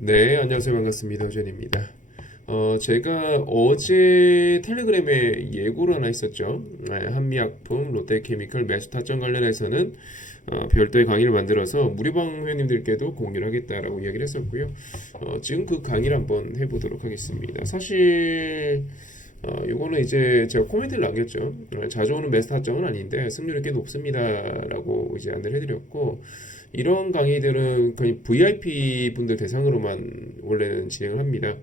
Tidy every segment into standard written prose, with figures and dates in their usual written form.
네, 안녕하세요. 반갑습니다. 우전입니다. 제가 어제 텔레그램에 예고를 하나 했었죠. 네, 한미약품, 롯데케미칼 매수 타점 관련해서는 별도의 강의를 만들어서 무료방 회원님들께도 공유를 하겠다라고 이야기를 했었고요. 지금 그 강의를 한번 해보도록 하겠습니다. 사실 요거는 이제 제가 코멘트를 남겼죠. 자주 오는 매수 타점은 아닌데 승률이 꽤 높습니다라고 이제 안내를 해드렸고, 이런 강의들은 거의 VIP 분들 대상으로만 원래는 진행을 합니다.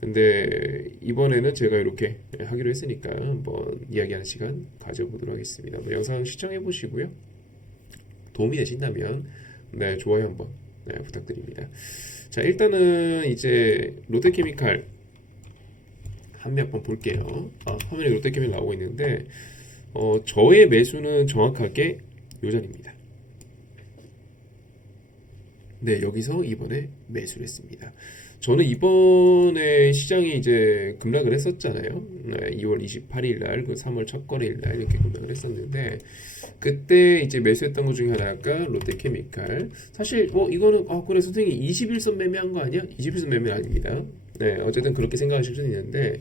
근데 이번에는 제가 이렇게 하기로 했으니까 한번 이야기하는 시간 가져보도록 하겠습니다. 영상 시청해 보시고요. 도움이 되신다면 네, 좋아요 한번 네, 부탁드립니다. 자, 일단은 이제 롯데케미칼 한번 볼게요. 화면에 롯데케미칼 나오고 있는데 저의 매수는 정확하게 요 자리입니다. 네, 여기서 이번에 매수를 했습니다. 저는 이번에 시장이 이제 급락을 했었잖아요. 네, 2월 28일 날, 그 3월 첫 거래일 날 이렇게 급락을 했었는데, 그때 이제 매수했던 것 중에 하나가 롯데케미칼. 사실 이거는 그래 선생님 21선 매매한 거 아니야? 21선 매매 아닙니다. 네, 어쨌든 그렇게 생각하실 수는 있는데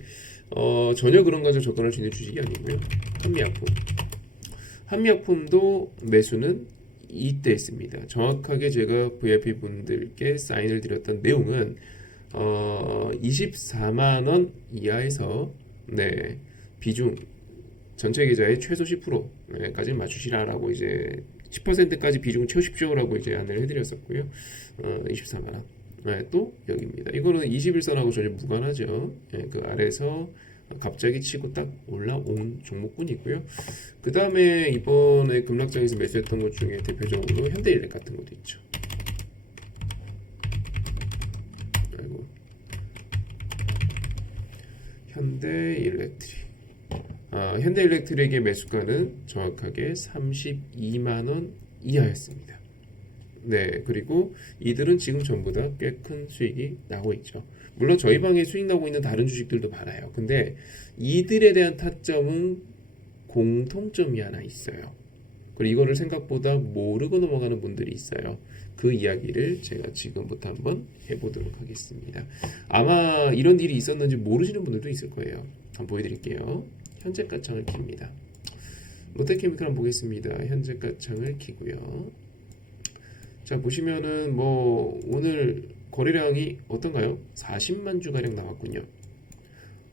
전혀 그런 가지고 접근할 수 있는 주식이 아니고요. 한미약품. 한미약품도 매수는 이때 했습니다. 정확하게 제가 VIP 분들께 사인을 드렸던 내용은 24만 원 이하에서 네, 비중 전체 계좌의 최소 10%까지 맞추시라라고 이제 10%까지 비중 채우십시오라고 이제 안내를 해드렸었고요. 24만 원. 네, 또 여기입니다. 이거는 21선하고 전혀 무관하죠. 네, 그 아래에서 갑자기 치고 딱 올라온 종목군이고요. 그 다음에 이번에 급락장에서 매수했던 것 중에 대표적으로 현대일렉 같은 것도 있죠. 그리고 현대일렉트릭. 현대일렉트릭의 매수가는 정확하게 32만원 이하였습니다. 네, 그리고 이들은 지금 전부 다 꽤 큰 수익이 나고 있죠. 물론 저희 방에 수익 나고 있는 다른 주식들도 많아요. 근데 이들에 대한 타점은 공통점이 하나 있어요. 그리고 이거를 생각보다 모르고 넘어가는 분들이 있어요. 그 이야기를 제가 지금부터 한번 해보도록 하겠습니다. 아마 이런 일이 있었는지 모르시는 분들도 있을 거예요. 한번 보여드릴게요. 현재가 창을 킵니다. 롯데케미칼 한번 보겠습니다. 현재가 창을 키고요. 자, 보시면은 오늘 거래량이 어떤가요? 40만 주가량 나왔군요.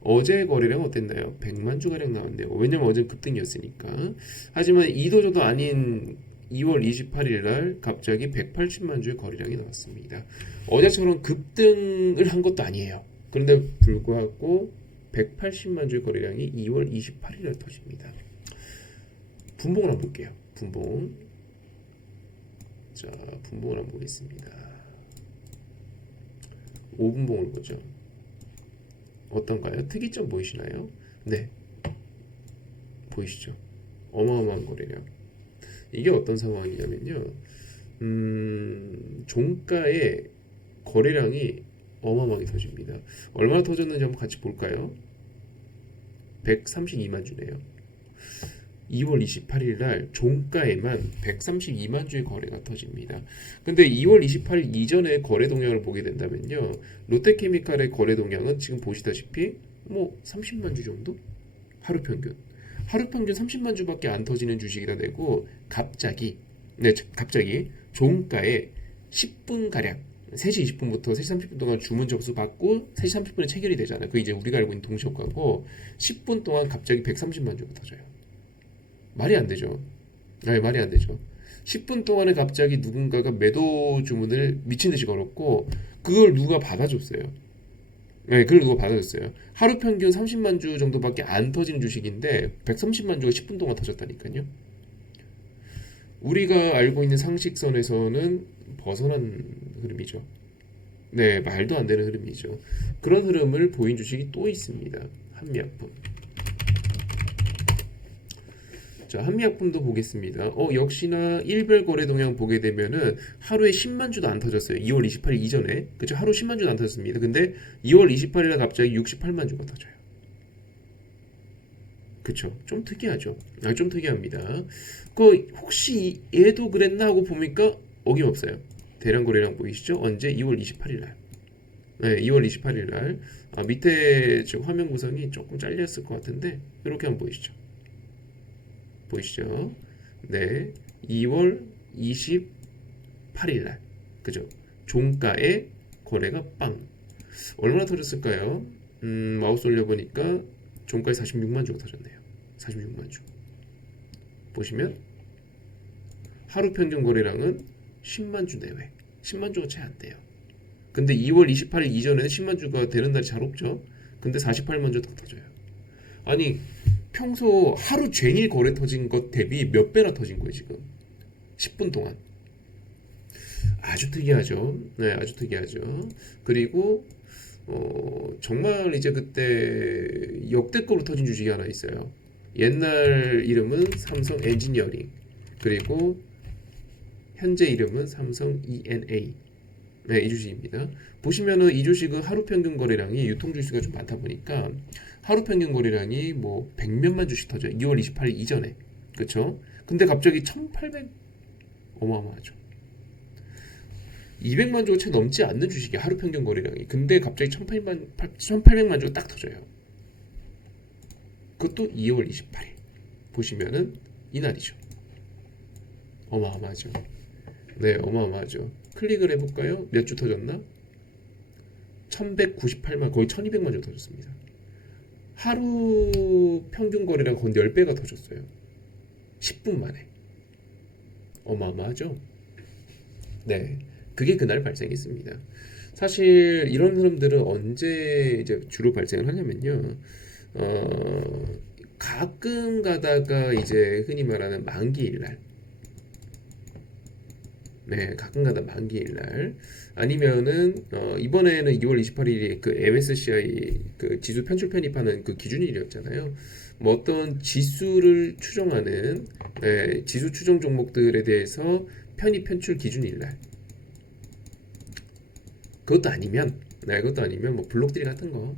어제 거래량 어땠나요? 100만 주가량 나왔네요. 왜냐면 어제 급등이었으니까. 하지만 이도저도 아닌 2월 28일 날 갑자기 180만 주의 거래량이 나왔습니다. 어제처럼 급등을 한 것도 아니에요. 그런데 불구하고 180만 주의 거래량이 2월 28일 날 터집니다. 분봉을 한번 볼게요. 분봉. 자, 분봉을 한번 보겠습니다. 5분봉을 보죠. 어떤가요? 특이점 보이시나요? 네, 보이시죠? 어마어마한 거래량. 이게 어떤 상황이냐면요. 종가의 거래량이 어마어마하게 터집니다. 얼마나 터졌는지 한번 같이 볼까요? 132만 주네요. 2월 28일 날 종가에만 132만 주의 거래가 터집니다. 근데 2월 28일 이전에 거래 동향을 보게 된다면요. 롯데케미칼의 거래 동향은 지금 보시다시피 30만 주 정도? 하루 평균. 하루 평균 30만 주밖에 안 터지는 주식이다 되고 갑자기 종가에 10분 가량 3시 20분부터 3시 30분 동안 주문 접수 받고 3시 30분에 체결이 되잖아요. 그 이제 우리가 알고 있는 동시효과고 10분 동안 갑자기 130만 주가 터져요. 말이 안 되죠. 아니, 말이 안 되죠. 10분 동안에 갑자기 누군가가 매도 주문을 미친 듯이 걸었고 그걸 누가 받아줬어요. 네, 그걸 누가 받아줬어요. 하루 평균 30만 주 정도밖에 안 터지는 주식인데 130만 주가 10분 동안 터졌다니까요. 우리가 알고 있는 상식선에서는 벗어난 흐름이죠. 네, 말도 안 되는 흐름이죠. 그런 흐름을 보인 주식이 또 있습니다. 한미약품. 자, 한미약품도 보겠습니다. 역시나 일별 거래 동향 보게 되면은 하루에 10만 주도 안 터졌어요. 2월 28일 이전에. 그쵸? 하루 10만 주도 안 터졌습니다. 근데 2월 28일에 갑자기 68만 주가 터져요. 그쵸? 좀 특이하죠? 좀 특이합니다. 혹시 얘도 그랬나 하고 보니까 어김없어요. 대량 거래량 보이시죠? 언제? 2월 28일 날. 네, 2월 28일 날. 밑에 지금 화면 구성이 조금 잘렸을 것 같은데 이렇게 한번 보이시죠? 보이시죠? 네, 2월 28일 날, 그죠? 종가의 거래가 빵. 얼마나 터졌을까요? 마우스 올려보니까 종가에 46만 주가 터졌네요. 46만 주. 보시면 하루 평균 거래량은 10만 주 내외. 10만 주가 채 안 돼요. 근데 2월 28일 이전에는 10만 주가 되는 날이 잘 없죠. 근데 48만 주 더 터져요. 아니, 평소 하루 종일 거래 터진 것 대비 몇 배나 터진 거예요, 지금. 10분 동안. 아주 특이하죠. 네, 아주 특이하죠. 그리고 정말 이제 그때 역대급으로 터진 주식이 하나 있어요. 옛날 이름은 삼성 엔지니어링, 그리고 현재 이름은 삼성 ENA. 네, 이 주식입니다. 보시면은 이 주식은 하루 평균 거래량이 유통 주수가 좀 많다 보니까 하루 평균 거래량이 뭐 100몇만 주씩 터져요. 2월 28일 이전에. 그쵸? 근데 갑자기 1800, 어마어마하죠. 200만 주가 채 넘지 않는 주식이 하루 평균 거래량이. 근데 갑자기 1800만 주가 딱 터져요. 그것도 2월 28일. 보시면은 이날이죠. 어마어마하죠. 네, 어마어마하죠. 클릭을 해볼까요? 몇 주 터졌나? 1198만, 거의 1200만 주 터졌습니다. 하루 평균 거래량 거의 10배가 터졌어요. 10분 만에. 어마어마하죠? 네. 그게 그날 발생했습니다. 사실 이런 흐름들은 언제 이제 주로 발생을 하냐면요. 가끔 가다가 이제 흔히 말하는 만기일 날. 네, 가끔가다 만기일 날 아니면은 이번에는 2월 28일이 그 MSCI 그 지수 편출 편입하는 그 기준일이었잖아요. 뭐 어떤 지수를 추정하는 지수 추정 종목들에 대해서 편입 편출 기준일 날. 그것도 아니면 그것도 아니면 뭐 블록딜 같은 거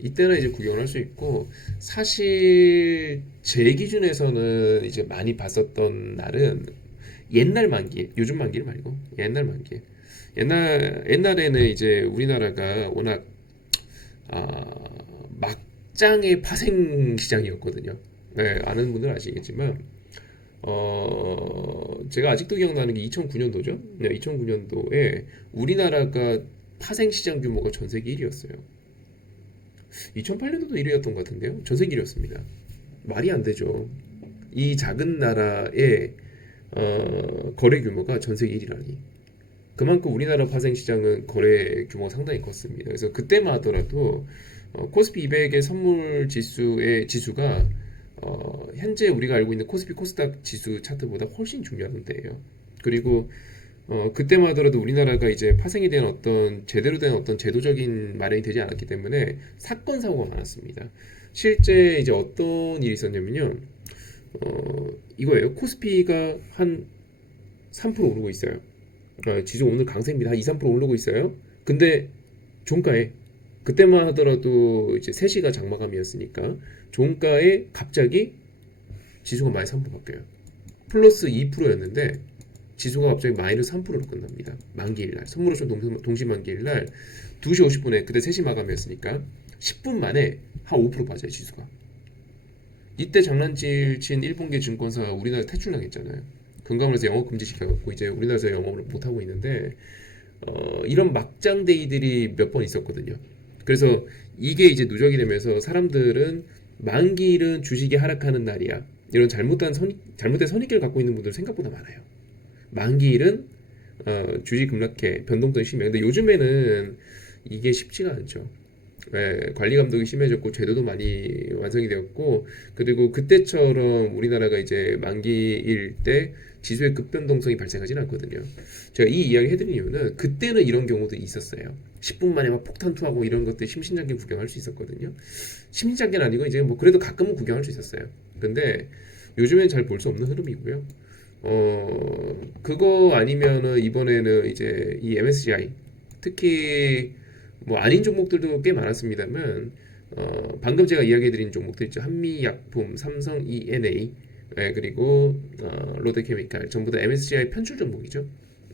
이때는 이제 구경을 할 수 있고, 사실 제 기준에서는 이제 많이 봤었던 날은 옛날 만기, 요즘 만기를 말고 옛날 만기. 옛날에는 이제 우리나라가 워낙 막장의 파생 시장이었거든요. 네, 아는 분들 아시겠지만 제가 아직도 기억나는 게 2009년도죠. 네, 2009년도에 우리나라가 파생 시장 규모가 전 세계 1위였어요. 2008년도도 1위였던 것 같은데요. 전 세계 1위였습니다. 말이 안 되죠. 이 작은 나라의 거래 규모가 전 세계 1위라니. 그만큼 우리나라 파생 시장은 거래 규모가 상당히 컸습니다. 그래서 그때만 하더라도 코스피 200의 선물 지수의 지수가 현재 우리가 알고 있는 코스피 코스닥 지수 차트보다 훨씬 중요한 데예요. 그리고 그때만 하더라도 우리나라가 이제 파생에 대한 어떤 제대로 된 어떤 제도적인 마련이 되지 않았기 때문에 사건 사고가 많았습니다. 실제 이제 어떤 일이 있었냐면요. 이거예요. 코스피가 한 3% 오르고 있어요. 지수 오늘 강세입니다. 한 2, 3% 오르고 있어요. 근데 종가에 그때만 하더라도 이제 3시가 장마감이었으니까 종가에 갑자기 지수가 마이너스 3% 바뀌어요. 플러스 2%였는데 지수가 갑자기 마이너스 3%로 끝납니다. 만기일날 선물옵션 동시만기일날 2시 50분에 그때 3시 마감이었으니까 10분 만에 한 5% 빠져요. 지수가. 이때 장난질 친 일본계 증권사가 우리나라 퇴출당했잖아요. 금감원에서 영업 금지 시켜갖고 이제 우리나라에서 영업을 못하고 있는데 이런 막장 데이들이 몇 번 있었거든요. 그래서 이게 이제 누적이 되면서 사람들은 만기일은 주식이 하락하는 날이야, 이런 잘못된 선입견을 갖고 있는 분들 생각보다 많아요. 만기일은 주식 급락해, 변동성이 심해. 근데 요즘에는 이게 쉽지가 않죠. 관리 감독이 심해졌고 제도도 많이 완성이 되었고, 그리고 그때처럼 우리나라가 이제 만기일 때 지수의 급변동성이 발생하지는 않거든요. 제가 이 이야기 해드린 이유는 그때는 이런 경우도 있었어요. 10분 만에 막 폭탄 투하고 이런 것들 심신장기 구경할 수 있었거든요. 심신장기는 아니고 이제 뭐 그래도 가끔은 구경할 수 있었어요. 근데 요즘엔 잘 볼 수 없는 흐름이고요. 그거 아니면은 이번에는 이제 이 MSCI, 특히 뭐 아닌 종목들도 꽤 많았습니다만 방금 제가 이야기해드린 종목들 있죠. 한미약품, 삼성 ENA, 그리고 롯데케미칼 전부 다 MSCI 편출 종목이죠.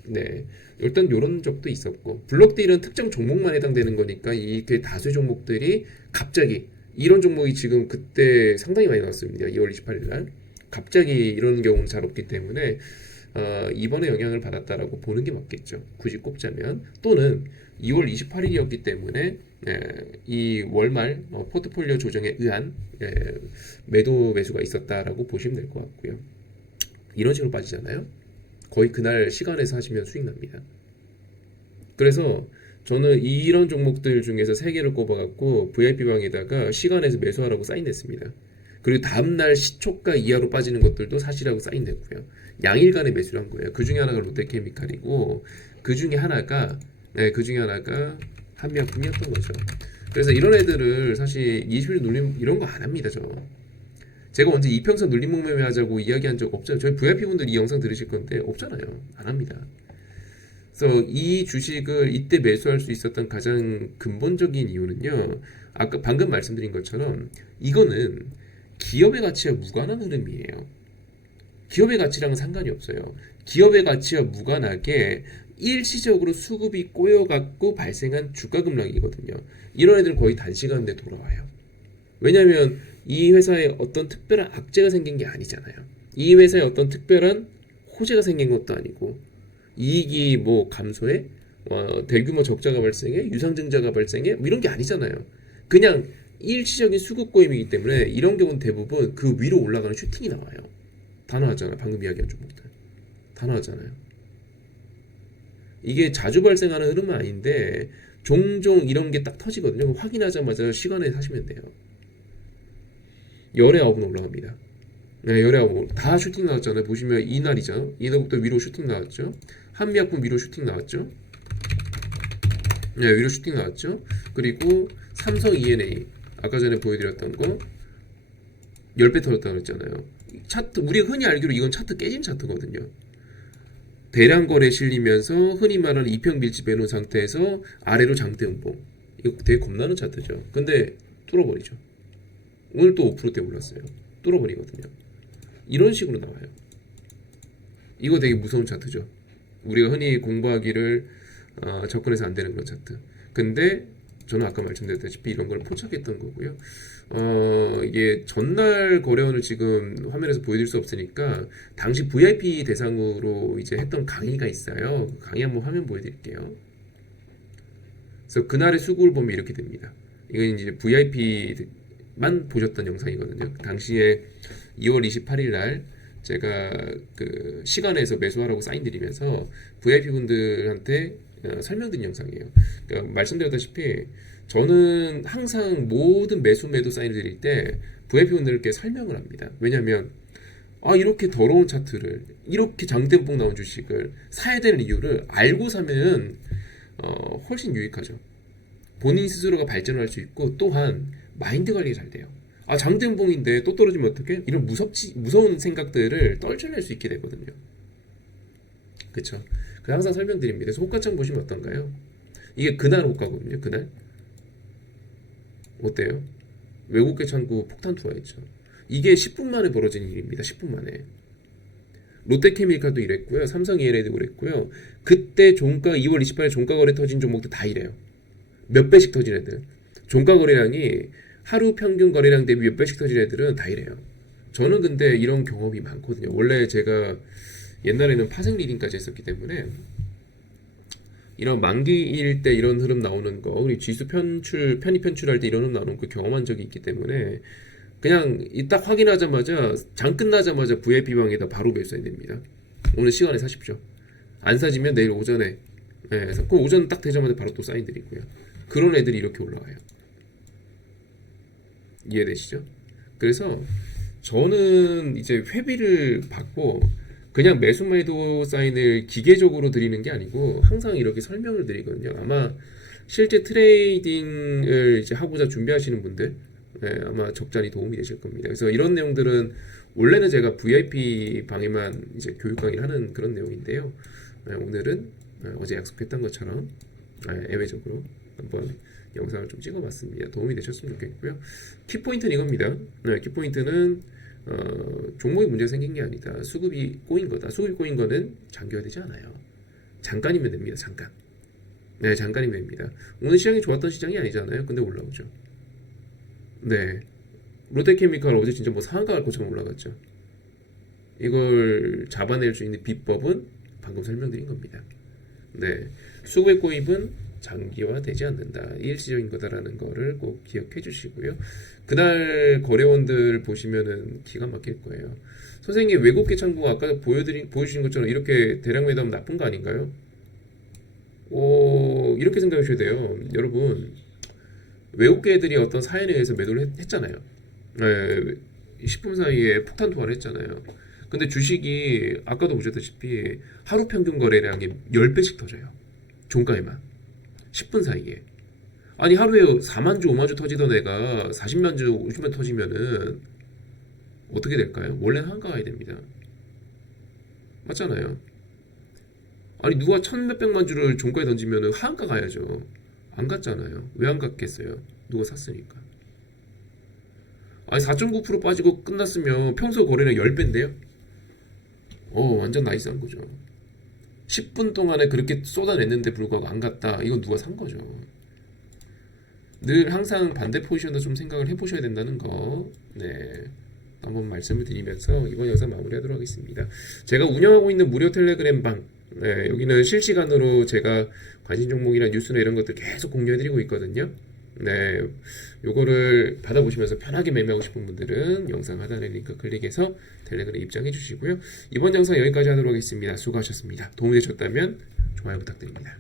네, 일단 이런 적도 있었고 블록딜은 특정 종목만 해당되는 거니까 이그 다수의 종목들이 갑자기 이런 종목이 지금 그때 상당히 많이 나왔습니다. 2월 28일 날 갑자기 이런 경우는 잘 없기 때문에 이번에 영향을 받았다라고 보는 게 맞겠죠. 굳이 꼽자면 또는 2월 28일이었기 때문에 이 월말 포트폴리오 조정에 의한 매도 매수가 있었다라고 보시면 될 것 같고요. 이런 식으로 빠지잖아요. 거의 그날 시간에서 하시면 수익 납니다. 그래서 저는 이런 종목들 중에서 3개를 꼽아갖고 VIP방에다가 시간에서 매수하라고 사인했습니다. 그리고 다음날 시초가 이하로 빠지는 것들도 사실하고 사인했고요. 양일간에 매수를 한 거예요. 그 중에 하나가 롯데케미칼이고 그 중에 하나가 한미약품이었던 거죠. 그래서 이런 애들을 사실 20일 눌림 이런 거 안 합니다. 제가 언제 이평선 눌림목 매매 하자고 이야기한 적 없잖아요. 저희 VIP 분들 이 영상 들으실 건데 없잖아요. 안 합니다. 그래서 이 주식을 이때 매수할 수 있었던 가장 근본적인 이유는요. 아까 방금 말씀드린 것처럼 이거는 기업의 가치와 무관한 흐름이에요. 기업의 가치랑은 상관이 없어요. 기업의 가치와 무관하게 일시적으로 수급이 꼬여갖고 발생한 주가 급락이거든요. 이런 애들은 거의 단시간 내에 돌아와요. 왜냐하면 이 회사에 어떤 특별한 악재가 생긴 게 아니잖아요. 이 회사에 어떤 특별한 호재가 생긴 것도 아니고 이익이 뭐 감소해? 대규모 적자가 발생해? 유상증자가 발생해? 뭐 이런 게 아니잖아요. 그냥 일시적인 수급 고임이기 때문에 이런 경우는 대부분 그 위로 올라가는 슈팅이 나와요. 다 나왔잖아요. 방금 이야기한 종목들. 다 나왔잖아요. 이게 자주 발생하는 흐름은 아닌데 종종 이런 게 딱 터지거든요. 확인하자마자 시간에 사시면 돼요. 열의 아홉은 올라갑니다. 네, 열의 아홉 다 슈팅 나왔잖아요. 보시면 이날이죠. 이날부터 위로 슈팅 나왔죠. 한미약품 위로 슈팅 나왔죠. 네, 위로 슈팅 나왔죠. 그리고 삼성 E&A 아까 전에 보여드렸던 거 10배 털었다고 했잖아요. 차트 우리가 흔히 알기로 이건 차트 깨진 차트거든요. 대량 거래 실리면서 흔히 말하는 이평 밀집 해놓은 상태에서 아래로 장대 음봉. 이거 되게 겁나는 차트죠. 근데 뚫어버리죠. 오늘 또 5%대 올랐어요. 뚫어버리거든요. 이런 식으로 나와요. 이거 되게 무서운 차트죠. 우리가 흔히 공부하기를 접근해서 안 되는 그런 차트. 근데 저는 아까 말씀드렸다시피 이런 걸 포착했던 거고요. 이게 전날 거래원을 지금 화면에서 보여드릴 수 없으니까 당시 VIP 대상으로 이제 했던 강의가 있어요. 그 강의 한번 화면 보여드릴게요. 그래서 그날의 수급을 보면 이렇게 됩니다. 이건 이제 VIP만 보셨던 영상이거든요. 당시에 2월 28일 날 제가 그 시간에서 매수하라고 사인드리면서 VIP 분들한테 설명드린 영상이에요. 그러니까 말씀드렸다시피 저는 항상 모든 매수 매도 사인을 드릴 때 VIP 분들께 설명을 합니다. 왜냐하면 이렇게 더러운 차트를 이렇게 장대봉 나온 주식을 사야 되는 이유를 알고 사면 훨씬 유익하죠. 본인 스스로가 발전을 할 수 있고 또한 마인드 관리가 잘 돼요. 장대봉인데 또 떨어지면 어떡해? 이런 무서운 생각들을 떨쳐낼 수 있게 되거든요. 그쵸? 항상 설명드립니다. 그래서 호가창 보시면 어떤가요? 이게 그날 호가거든요. 그날 어때요? 외국계 창구 폭탄 투하했죠. 이게 10분 만에 벌어진 일입니다. 10분 만에. 롯데케미칼도 이랬고요. 삼성 E&A도 그랬고요. 그때 종가 2월 28일 종가 거래 터진 종목도 다 이래요. 몇 배씩 터진 애들. 종가 거래량이 하루 평균 거래량 대비 몇 배씩 터진 애들은 다 이래요. 저는 근데 이런 경험이 많거든요. 원래 제가 옛날에는 파생 리딩까지 했었기 때문에 이런 만기일 때 이런 흐름 나오는 거, 우리 지수 편입 편출할 때 이런 흐름 나오는 거 경험한 적이 있기 때문에 그냥 딱 확인하자마자 장 끝나자마자 VIP방에다 바로 매수해야 됩니다. 오늘 시간에 사십시오. 안 사지면 내일 오전에 그럼 오전 딱 되자마자 바로 또 사인 드리고요. 그런 애들이 이렇게 올라와요. 이해되시죠? 그래서 저는 이제 회비를 받고 그냥 매수 매도 사인을 기계적으로 드리는 게 아니고 항상 이렇게 설명을 드리거든요. 아마 실제 트레이딩을 이제 하고자 준비하시는 분들 아마 적잖이 도움이 되실 겁니다. 그래서 이런 내용들은 원래는 제가 VIP 방에만 이제 교육 강의를 하는 그런 내용인데요. 오늘은 어제 약속했던 것처럼 예외적으로 한번 영상을 좀 찍어봤습니다. 도움이 되셨으면 좋겠고요. 키포인트는 이겁니다. 키포인트는 종목에 문제가 생긴 게 아니다. 수급이 꼬인 거다. 수급이 꼬인 거는 잠겨야 되지 않아요. 잠깐이면 됩니다. 잠깐. 네, 잠깐이면 됩니다. 오늘 시장이 좋았던 시장이 아니잖아요. 근데 올라오죠. 네. 롯데케미칼 어제 진짜 뭐 상한가 갈 것처럼 올라갔죠. 이걸 잡아낼 수 있는 비법은 방금 설명드린 겁니다. 네. 수급의 꼬입은 장기화되지 않는다. 일시적인 거다라는 거를 꼭 기억해 주시고요. 그날 거래원들 보시면은 기가 막힐 거예요. 선생님, 외국계 창구가 아까 보여주신 것처럼 이렇게 대량 매도하면 나쁜 거 아닌가요? 이렇게 생각하셔야 돼요. 여러분, 외국계들이 어떤 사연에 의해서 매도를 했잖아요. 네, 10분 사이에 폭탄 투하를 했잖아요. 근데 주식이 아까도 보셨다시피 하루 평균 거래량이 10배씩 터져요. 종가에만. 10분 사이에. 아니, 하루에 4만 주, 5만 주 터지던 애가 40만 주, 50만 터지면은 어떻게 될까요? 원래는 한가 가야 됩니다. 맞잖아요. 아니, 누가 천 몇백만 주를 종가에 던지면은 하한가 가야죠. 안 갔잖아요. 왜 안 갔겠어요? 누가 샀으니까. 아니, 4.9% 빠지고 끝났으면 평소 거래량 10배인데요? 완전 나이스한 거죠. 10분 동안에 그렇게 쏟아냈는데 불구하고 안 갔다. 이건 누가 산 거죠. 늘 항상 반대 포지션도 좀 생각을 해보셔야 된다는 거. 네. 한번 말씀을 드리면서 이번 영상 마무리하도록 하겠습니다. 제가 운영하고 있는 무료 텔레그램 방. 네, 여기는 실시간으로 제가 관심 종목이나 뉴스나 이런 것들 계속 공유해드리고 있거든요. 네, 요거를 받아보시면서 편하게 매매하고 싶은 분들은 영상 하단의 링크 클릭해서 텔레그램 입장해 주시고요. 이번 영상 여기까지 하도록 하겠습니다. 수고하셨습니다. 도움이 되셨다면 좋아요 부탁드립니다.